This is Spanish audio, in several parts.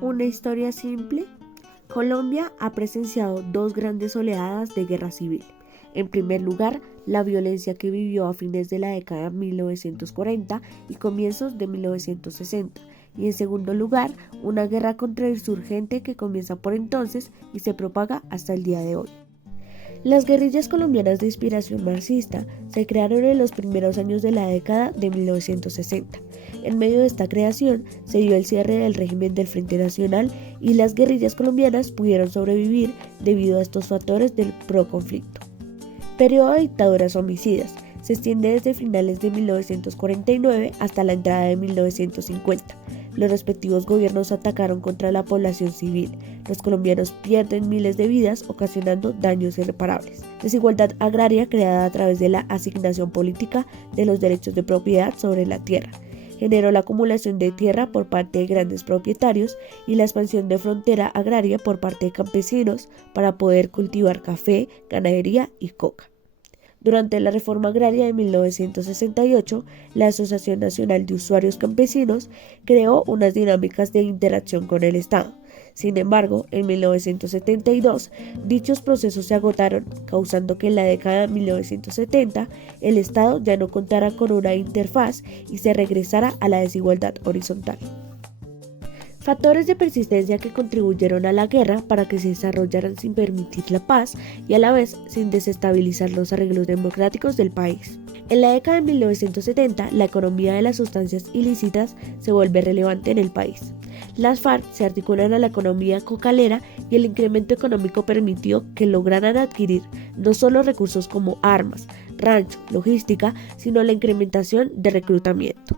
Una historia simple. Colombia ha presenciado dos grandes oleadas de guerra civil. En primer lugar, la violencia que vivió a fines de la década de 1940 y comienzos de 1960. Y en segundo lugar, una guerra contra el insurgente que comienza por entonces y se propaga hasta el día de hoy. Las guerrillas colombianas de inspiración marxista se crearon en los primeros años de la década de 1960. En medio de esta creación se dio el cierre del régimen del Frente Nacional y las guerrillas colombianas pudieron sobrevivir debido a estos factores del proconflicto. Periodo de dictaduras homicidas. Se extiende desde finales de 1949 hasta la entrada de 1950. Los respectivos gobiernos atacaron contra la población civil. Los colombianos pierden miles de vidas, ocasionando daños irreparables. Desigualdad agraria creada a través de la asignación política de los derechos de propiedad sobre la tierra. Generó la acumulación de tierra por parte de grandes propietarios y la expansión de frontera agraria por parte de campesinos para poder cultivar café, ganadería y coca. Durante la reforma agraria de 1968, la Asociación Nacional de Usuarios Campesinos creó unas dinámicas de interacción con el Estado. Sin embargo, en 1972, dichos procesos se agotaron, causando que en la década de 1970 el Estado ya no contara con una interfaz y se regresara a la desigualdad horizontal. Factores de persistencia que contribuyeron a la guerra para que se desarrollaran sin permitir la paz y a la vez sin desestabilizar los arreglos democráticos del país. En la década de 1970, la economía de las sustancias ilícitas se vuelve relevante en el país. Las FARC se articulan a la economía cocalera y el incremento económico permitió que lograran adquirir no solo recursos como armas, rancho, logística, sino la incrementación de reclutamiento.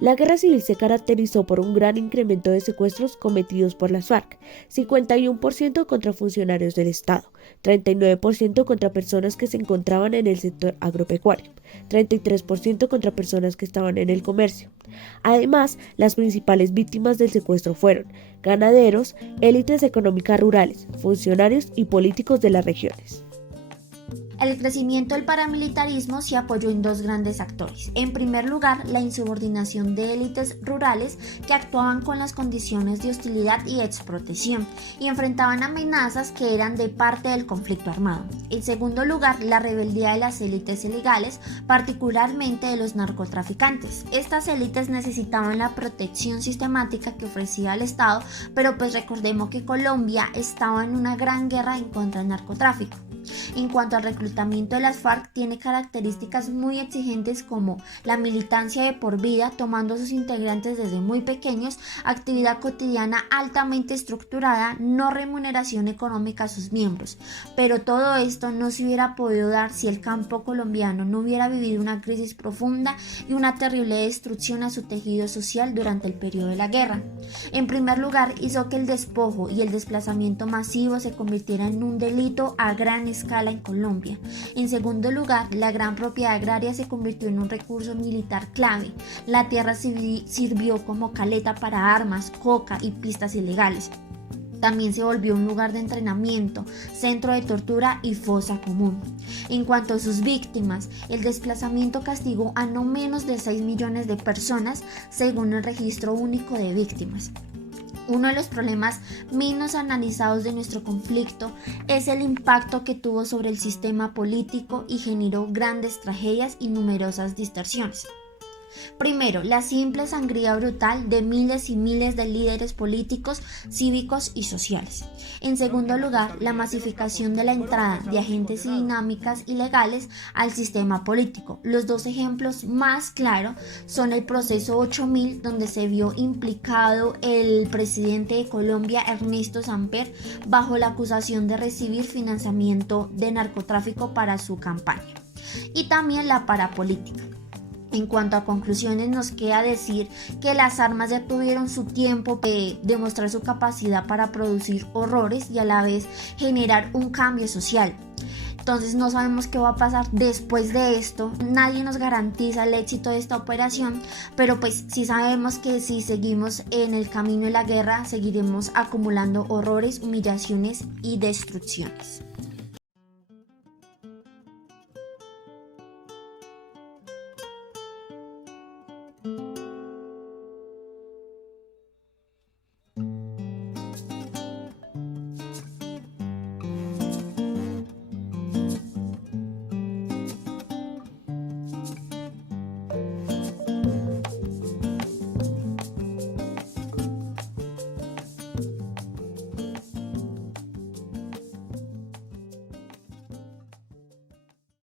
La guerra civil se caracterizó por un gran incremento de secuestros cometidos por las FARC, 51% contra funcionarios del Estado, 39% contra personas que se encontraban en el sector agropecuario, 33% contra personas que estaban en el comercio. Además, las principales víctimas del secuestro fueron ganaderos, élites económicas rurales, funcionarios y políticos de las regiones. El crecimiento del paramilitarismo se apoyó en dos grandes actores. En primer lugar, la insubordinación de élites rurales que actuaban con las condiciones de hostilidad y explotación y enfrentaban amenazas que eran de parte del conflicto armado. En segundo lugar, la rebeldía de las élites ilegales, particularmente de los narcotraficantes. Estas élites necesitaban la protección sistemática que ofrecía el Estado, pero pues recordemos que Colombia estaba en una gran guerra en contra del narcotráfico. En cuanto al reclutamiento de las FARC, tiene características muy exigentes como la militancia de por vida, tomando a sus integrantes desde muy pequeños, actividad cotidiana altamente estructurada, no remuneración económica a sus miembros. Pero todo esto no se hubiera podido dar si el campo colombiano no hubiera vivido una crisis profunda y una terrible destrucción a su tejido social durante el periodo de la guerra. En primer lugar, hizo que el despojo y el desplazamiento masivo se convirtiera en un delito a gran escala en Colombia. En segundo lugar, la gran propiedad agraria se convirtió en un recurso militar clave. La tierra sirvió como caleta para armas, coca y pistas ilegales. También se volvió un lugar de entrenamiento, centro de tortura y fosa común. En cuanto a sus víctimas, el desplazamiento castigó a no menos de 6 millones de personas, según el registro único de víctimas. Uno de los problemas menos analizados de nuestro conflicto es el impacto que tuvo sobre el sistema político y generó grandes tragedias y numerosas distorsiones. Primero, la simple sangría brutal de miles y miles de líderes políticos, cívicos y sociales. En segundo lugar, la masificación de la entrada de agentes y dinámicas ilegales al sistema político. Los dos ejemplos más claros son el proceso 8000, donde se vio implicado el presidente de Colombia, Ernesto Samper, bajo la acusación de recibir financiamiento de narcotráfico para su campaña. Y también la parapolítica. En cuanto a conclusiones, nos queda decir que las armas ya tuvieron su tiempo de demostrar su capacidad para producir horrores y a la vez generar un cambio social. Entonces no sabemos qué va a pasar después de esto, nadie nos garantiza el éxito de esta operación, pero pues sí sabemos que si seguimos en el camino de la guerra, seguiremos acumulando horrores, humillaciones y destrucciones.